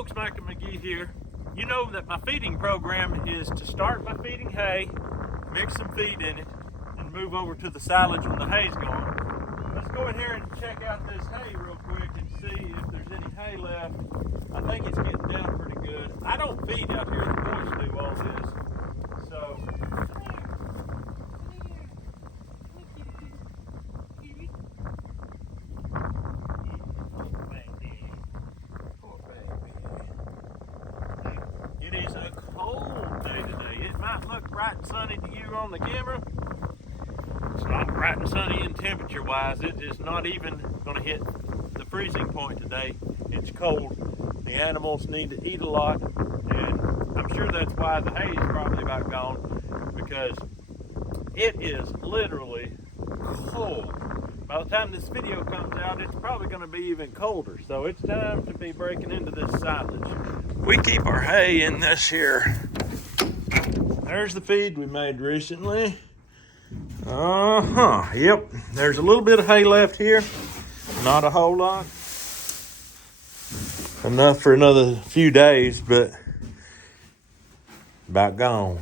folks, Mike and McGee here. You know that my feeding program is to start by feeding hay, mix some feed in it, and move over to the silage when the hay's gone. Let's go in here and check out this hay real quick and see if there's any hay left. I think it's getting down pretty good. I don't feed out here, the boys do all this. So, it is a cold day today. It might look bright and sunny to you on the camera. It's not bright and sunny in temperature wise. It is not even going to hit the freezing point today. It's cold. The animals need to eat a lot, and I'm sure that's why the hay is probably about gone, because it is literally cold. By the time this video comes out, it's probably going to be even colder. So it's time to be breaking into this silage. We keep our hay in this here. There's the feed we made recently. Yep. There's a little bit of hay left here. Not a whole lot. Enough for another few days, but about gone.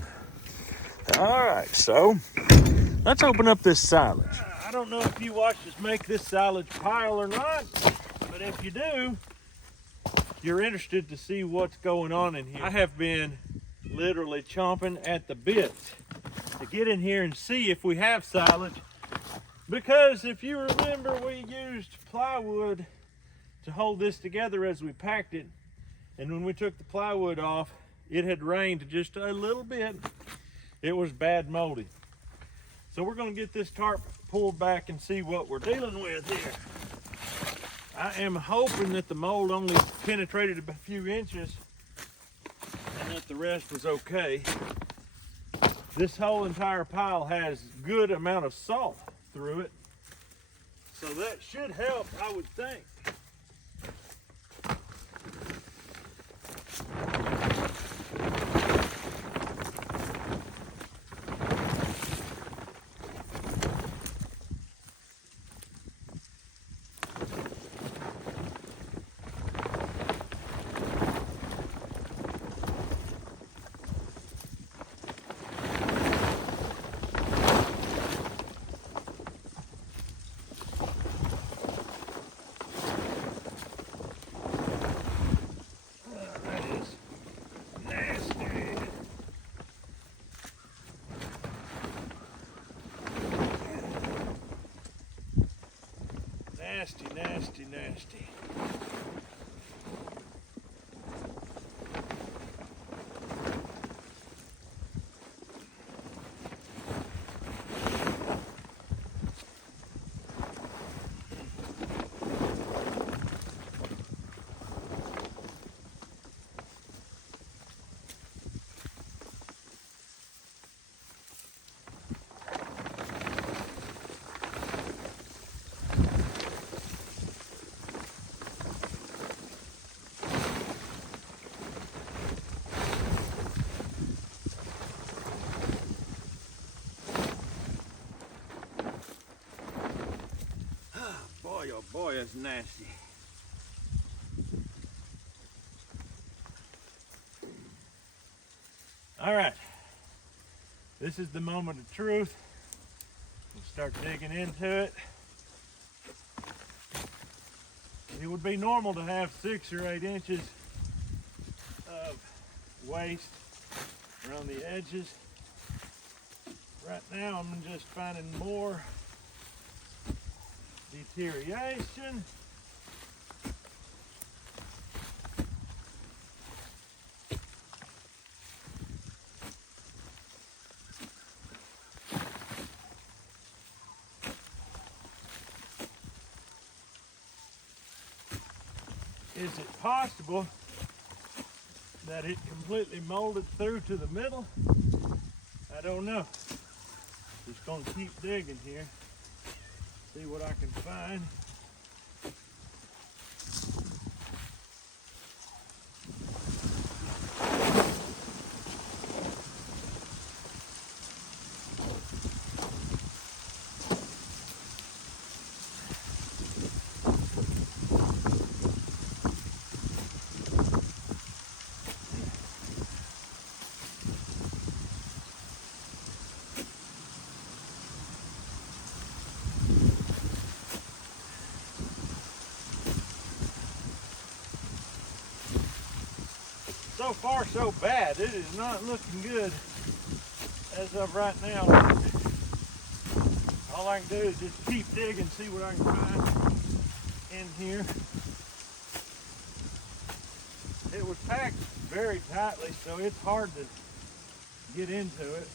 All right, so let's open up this silage. I don't know if you watched us make this silage pile or not, but if you do, you're interested to see what's going on in here. I have been literally chomping at the bit to get in here and see if we have silage, because if you remember, we used plywood to hold this together as we packed it, and when we took the plywood off, it had rained just a little bit. It was bad moldy. So we're going to get this tarp pulled back and see what we're dealing with here. I am hoping that the mold only penetrated a few inches and that the rest was okay. This whole entire pile has good amount of salt through it, so that should help, I would think. Nasty, nasty, nasty. Oh boy, that's nasty. All right, this is the moment of truth. We'll start digging into it. It would be normal to have 6 or 8 inches of waste around the edges. Right now, I'm just finding more deterioration. Is it possible that it completely molded through to the middle? I don't know. Just gonna keep digging here. See what I can find. So far, so bad. It is not looking good as of right now. All I can do is just keep digging, see what I can find in here. It was packed very tightly, so it's hard to get into it.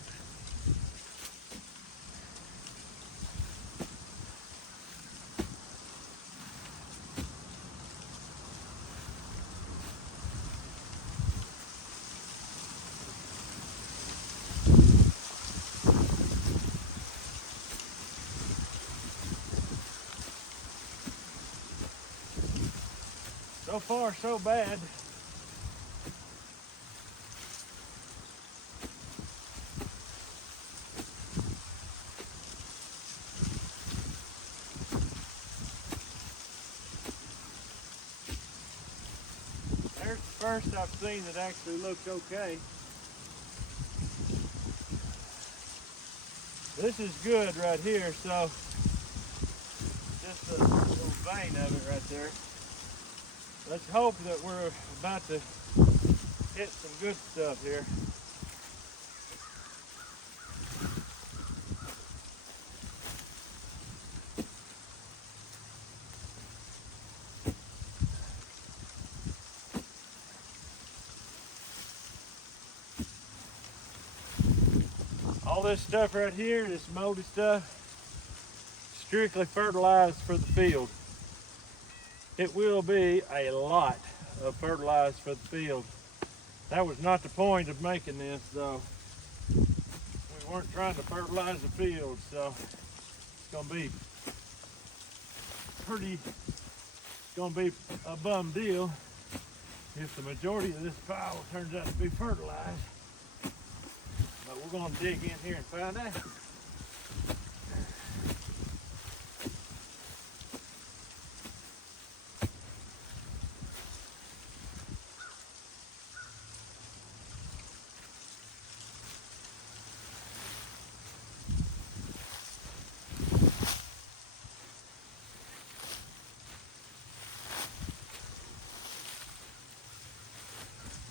So far, so bad. There's the first I've seen that actually looks okay. This is good right here, so just a little vein of it right there. Let's hope that we're about to hit some good stuff here. All this stuff right here, this moldy stuff, strictly fertilized for the field. It will be a lot of fertilized for the field. That was not the point of making this, though. We weren't trying to fertilize the field, so it's gonna be a bum deal if the majority of this pile turns out to be fertilized. But we're gonna dig in here and find out.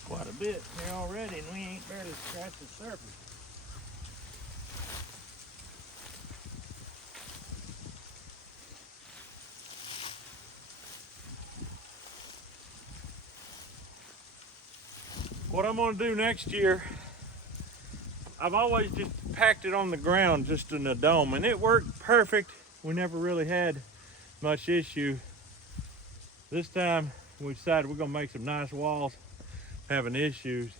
Quite a bit here already, and we ain't barely scratched the surface. What I'm gonna do next year, I've always just packed it on the ground just in a dome, and it worked perfect. We never really had much issue. This time we decided we're gonna make some nice walls, having issues.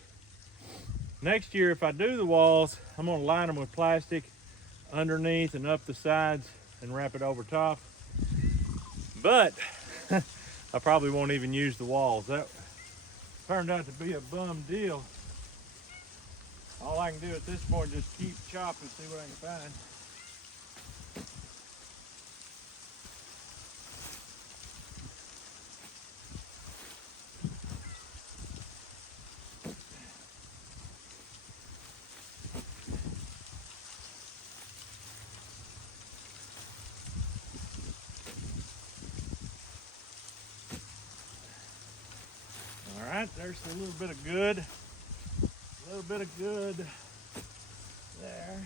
Next year, if I do the walls, I'm gonna line them with plastic underneath and up the sides and wrap it over top. But I probably won't even use the walls. That turned out to be a bum deal. All I can do at this point is just keep chopping, see what I can find. All right, there's a little bit of good. A little bit of good there.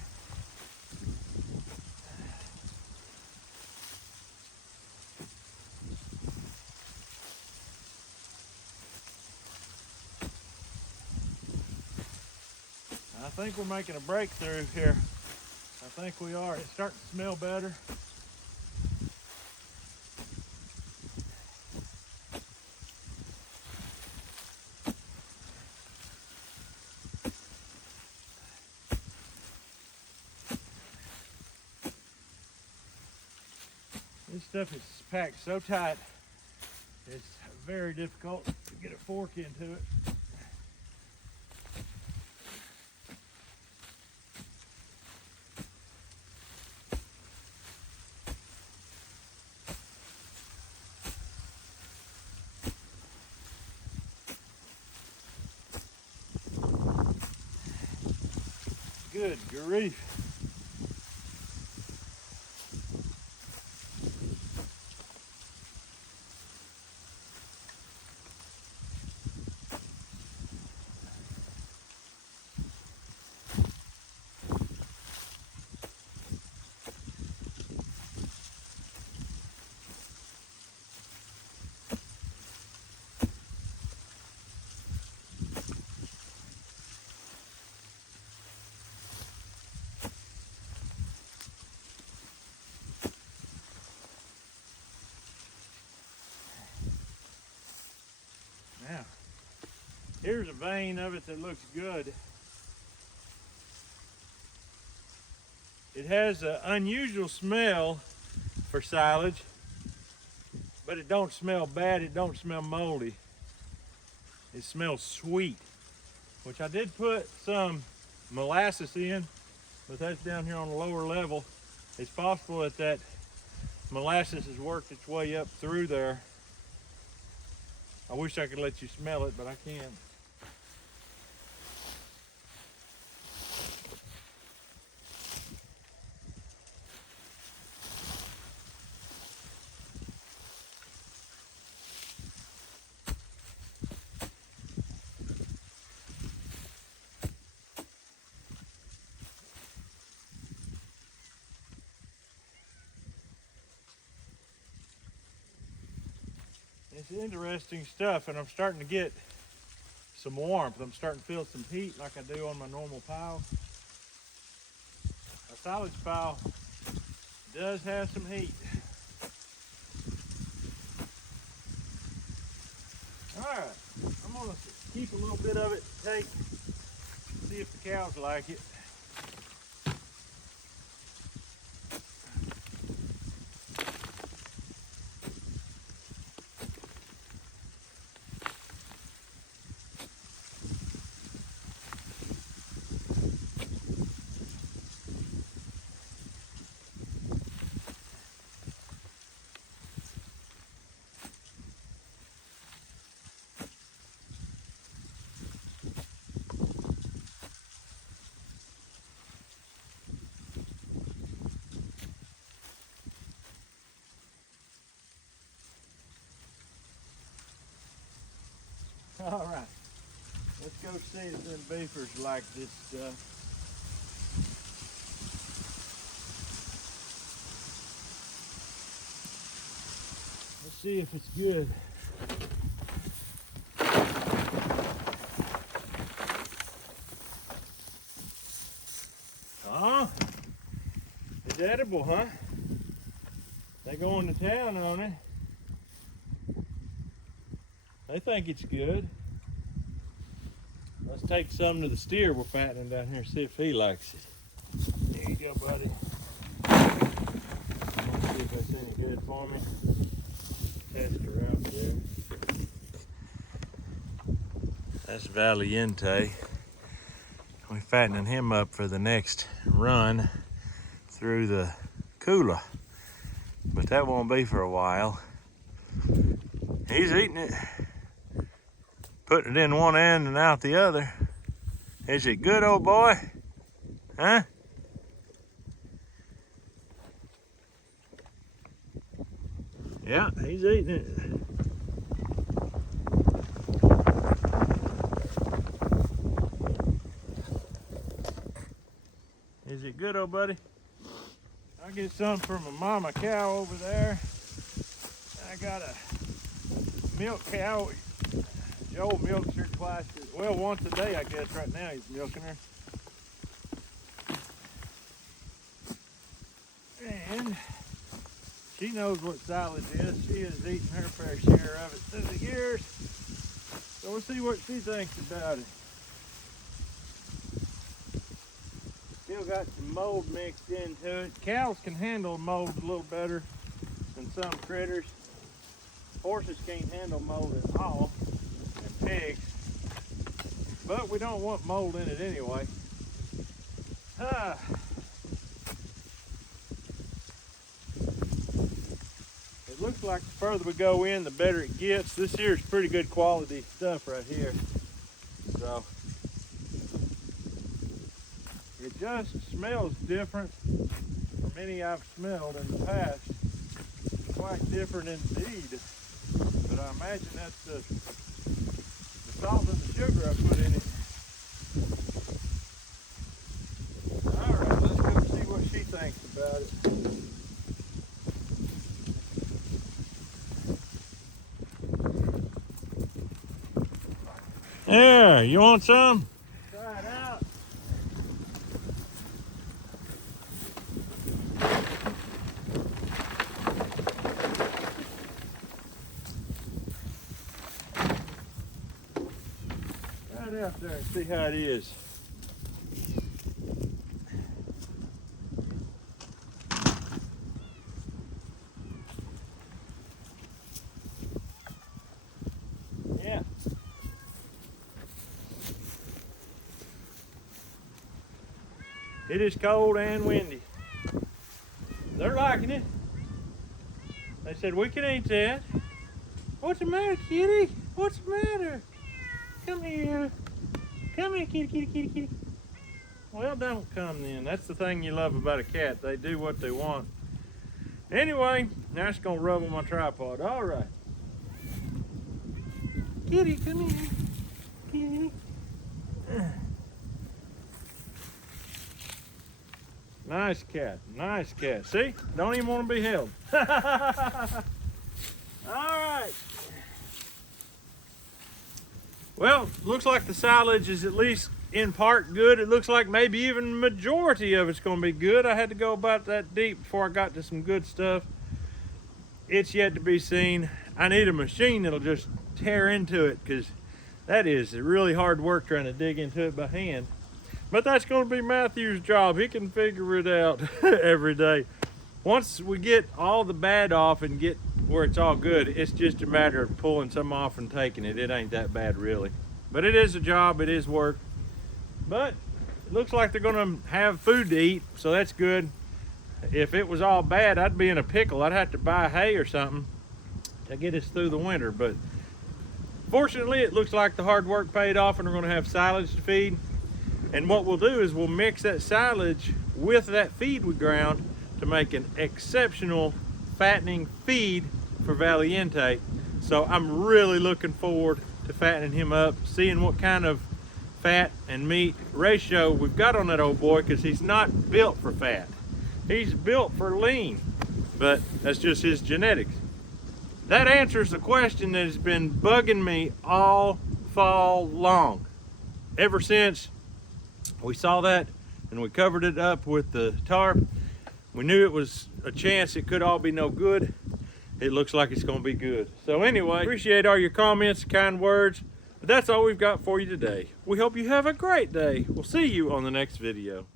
I think we're making a breakthrough here. I think we are. It's starting to smell better. This stuff is packed so tight, it's very difficult to get a fork into it. Good grief. Here's a vein of it that looks good. It has an unusual smell for silage, but it don't smell bad, it don't smell moldy. It smells sweet, which I did put some molasses in, but that's down here on the lower level. It's possible that that molasses has worked its way up through there. I wish I could let you smell it, but I can't. It's interesting stuff, and I'm starting to get some warmth. I'm starting to feel some heat like I do on my normal pile. A silage pile does have some heat. Alright, I'm going to keep a little bit of it to take, see if the cows like it. All right, let's go see if them beefers like this stuff. Let's see if it's good. Oh, it's edible, huh? They going to town on it. They think it's good. Let's take some to the steer we're fattening down here, see if he likes it. There you go, buddy. Let's see if that's any good for me. Test her out there. That's Valiente. We're fattening him up for the next run through the cooler. But that won't be for a while. He's eating it. Putting it in one end and out the other. Is it good, old boy? Huh? Yeah, he's eating it. Is it good, old buddy? I'll get some from a mama cow over there. I got a milk cow. Joel milks her twice, well, once a day, I guess. Right now he's milking her. And she knows what silage is. She has eaten her fair share of it through the years. So we'll see what she thinks about it. Still got some mold mixed into it. Cows can handle mold a little better than some critters. Horses can't handle mold at all. Pigs, but we don't want mold in it anyway. It looks like the further we go in, the better it gets. This here is pretty good quality stuff right here. So it just smells different from any I've smelled in the past. Quite different indeed. But I imagine that's the salt and the sugar I put in it. Alright, let's go see what she thinks about it. Yeah, you want some? Try it out. right out there and see how it is. Yeah. It is cold and windy. They're liking it. They said, we can eat that. What's the matter, kitty? What's the matter? Come here. Come here, kitty, kitty, kitty, kitty. Well, don't come then. That's the thing you love about a cat. They do what they want. Anyway, now it's gonna rub on my tripod. All right. Kitty, come here. Kitty. Nice cat, nice cat. See, don't even want to be held. All right. Well, looks like the silage is at least in part good. It looks like maybe even majority of it's going to be good. I had to go about that deep before I got to some good stuff. It's yet to be seen. I need a machine that'll just tear into it, because that is really hard work trying to dig into it by hand. But that's going to be Matthew's job. He can figure it out every day. Once we get all the bad off and get where it's all good, it's just a matter of pulling some off and taking it. It ain't that bad, really. But it is a job, it is work. But it looks like they're going to have food to eat, so that's good. If it was all bad, I'd be in a pickle. I'd have to buy hay or something to get us through the winter. But fortunately, it looks like the hard work paid off, and we're going to have silage to feed. And what we'll do is we'll mix that silage with that feed we ground to make an exceptional fattening feed for Valiente. So I'm really looking forward to fattening him up, seeing what kind of fat and meat ratio we've got on that old boy, because he's not built for fat. He's built for lean, but that's just his genetics. That answers the question that has been bugging me all fall long. Ever since we saw that and we covered it up with the tarp, we knew it was a chance it could all be no good. It looks like it's going to be good. So anyway, appreciate all your comments, kind words, but that's all we've got for you today. We hope you have a great day. We'll see you on the next video.